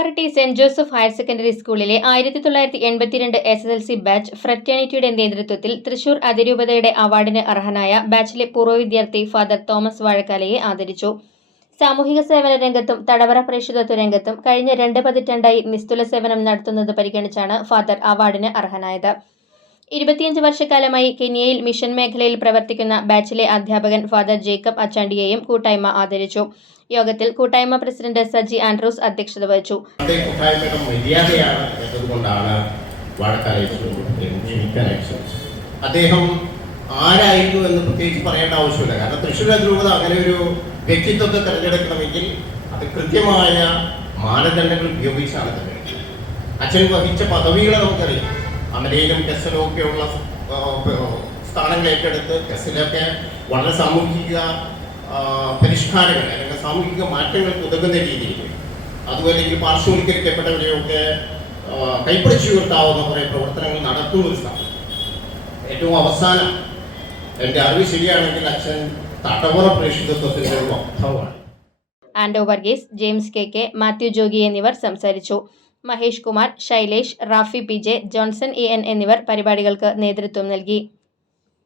Pavaratty saint Joseph higher secondary സ്കൂളിലെ ആയിരത്തി തൊള്ളായിരത്തി എൺപത്തിരണ്ട് S S L C batch ഫ്രറ്റേണിറ്റിയുടെ നേതൃത്വത്തിൽ തൃശൂർ അതിരൂപതയുടെ അവാർഡിന് അർഹനായ ബാച്ചിലെ പൂർവ വിദ്യാർത്ഥി ഫാദർ തോമസ് വാഴക്കാലയെ ആദരിച്ചു. സാമൂഹിക സേവന രംഗത്തും തടവറ പ്രേക്ഷിതത്വ രംഗത്തും കഴിഞ്ഞ രണ്ട് പതിറ്റാണ്ടായി നിസ്തുല സേവനം നടത്തുന്നത് പരിഗണിച്ചാണ് ഫാദർ അവാർഡിന് അർഹനായത്. ഇരുപത്തിയഞ്ച് വർഷക്കാലമായി കെനിയയിൽ മിഷൻ മേഖലയിൽ പ്രവർത്തിക്കുന്ന ബാച്ചിലെ അധ്യാപകൻ ഫാദർ ജേക്കബ് അച്ചാണ്ടിയെയും കൂട്ടായ്മ ആദരിച്ചു. യോഗത്തിൽ കൂട്ടായ്മ പ്രസിഡന്റ് സജി ആൻഡ്രൂസ് അധ്യക്ഷത വഹിച്ചു. അദ്ദേഹം ആരായിരുന്നു എന്ന് പ്രത്യേകിച്ച് പറയേണ്ട ആവശ്യമില്ല. കാരണം തൃശ്ശൂർ അതിരൂപത അങ്ങനെ ഒരു വ്യക്തിത്വത്തെ തിരഞ്ഞെടുക്കണമെങ്കിൽ അത് കൃത്യമായ മാനദണ്ഡങ്ങൾ ഉപയോഗിച്ചാണ് തിരഞ്ഞെടുക്കുന്നത്. അച്ഛൻ വഹിച്ച പദവികളെ നമുക്കറിയാം. അമലയിലും ഒക്കെയുള്ള ആ, സ്ഥാനങ്ങൾ ഏറ്റെടുത്ത് കെസിലൊക്കെ വളരെ സാമൂഹിക പരിഷ്കാരങ്ങൾ അല്ലെങ്കിൽ സാമൂഹിക മാറ്റങ്ങൾക്ക് ഉതകുന്ന രീതിയിൽ അതുപോലെ ഈ പാർശ്വവൽക്കരിക്കപ്പെട്ടവരെയൊക്കെ കൈപ്പിടിച്ചു കൈപ്പിടിച്ചുയർത്താവുന്ന കുറേ പ്രവർത്തനങ്ങൾ നടത്തുന്ന ഒരു സ്ഥാപനം. ഏറ്റവും അവസാനം എന്റെ അറിവ് ശരിയാണെങ്കിൽ അച്ഛൻ തടവറ പ്രേക്ഷിതത്വത്തിന്റെ ഒരു വക്താവാണ്. ആൻഡോ വർഗീസ് ജെയിംസ് കെ കെ മാത്യു ജോഗി എന്നിവർ സംസാരിച്ചു. Mahesh Kumar Shailesh Rafi P J Johnson E N എന്നിവർ പരിപാടികൾക്ക് നേതൃത്വം നൽകി.